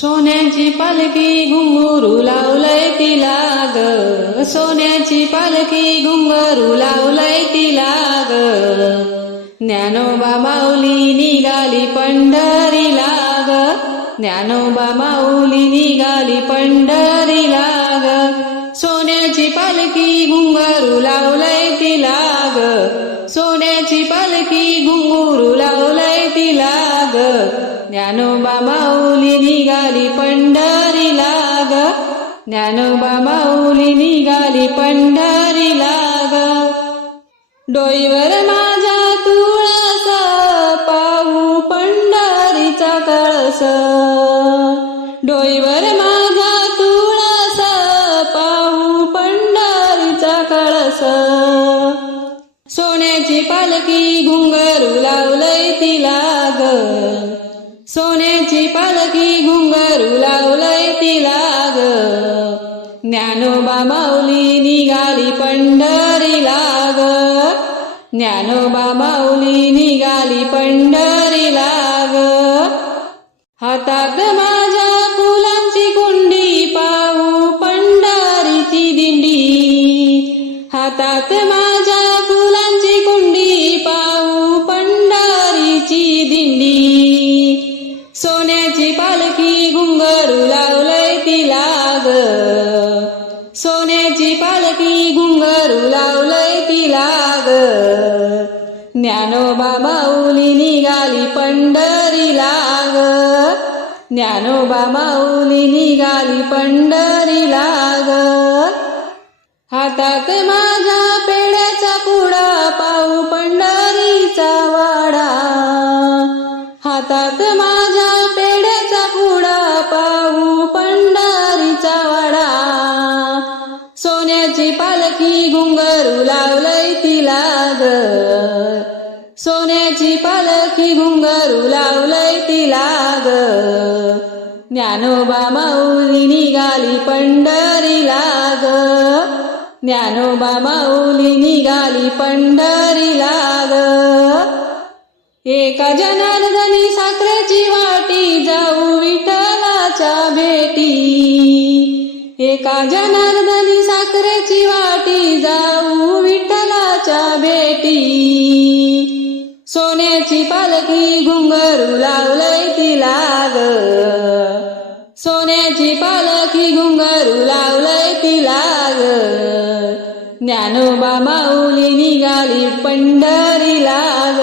सोन्याची पालखी घुंगरू लावलंय तिला ग. सोन्याची पालखी घुंगरू लावलय तिला ग. ज्ञानोबा माऊली निघाली पंढरीला ग. ज्ञानोबा माऊली निघाली पंढरीला ग. सोन्याची पालखी घुंगरू लावलय तिला ग. सोन्याची पालखी घुंगरू लावलय तिला ग. ज्ञानोबा माऊली निघाली पंढरी लाग. ज्ञानोबा माऊली निघाली पंढरी लाग. डोईवर माझ्या तुळस पाऊ पंढरीचा कळस. डोईवर माझा तुळस पाहू पंढरीचा कळस. सोन्याची पालखी घुंगरू लावलंय तिला ग सोन्याची पालखी घुंगरू लावलय तिला ग ज्ञानोबा माऊली निघाली पंढरीला ग ज्ञानोबा माऊली निघाली पंढरीला ग हातात मा सोन्याची पालखी घुंगरू लावलंय तिला ग. सोन्याची पालखी घुंगरू लावलंय तिला ग. ज्ञानोबा माऊली निघाली पंढरीला ग. ज्ञानोबा माऊली निघाली पंढरीला ग. हातात माझ्या पेड्याचा पुडा पाऊ पंढरीचा वाडा. हातात मा सोन्याची पालखी घुंगरू लावलंय तिला ग ज्ञानोबा माऊली निघाली पंढरीला ग ज्ञानोबा माऊली निघाली पंढरीला ग एका जनार्दनी साखरेची वाटी जाऊ विठ्ठलाच्या भेटी. एका जनार्दनी साखरे पालखी घुंगरू लावलंय तिला ग. सोन्याची पालखी घुंगरू लावलंय तिला ग. ज्ञानोबा माऊली निघाली पंढरीला ग.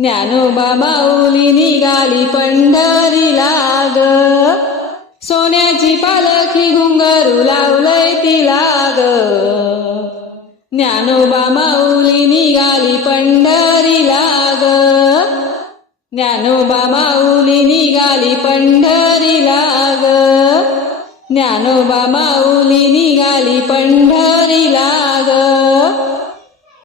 ज्ञानोबा माऊली निघाली पंढरीला ग. सोन्याची पालखी घुंगरू लावलंय तिला ग. ज्ञानोबा माऊली निघाली पंढरी ज्ञानोबा माऊली निघाली पंढरीला ग ज्ञानोबा माऊली निघाली पंढरीला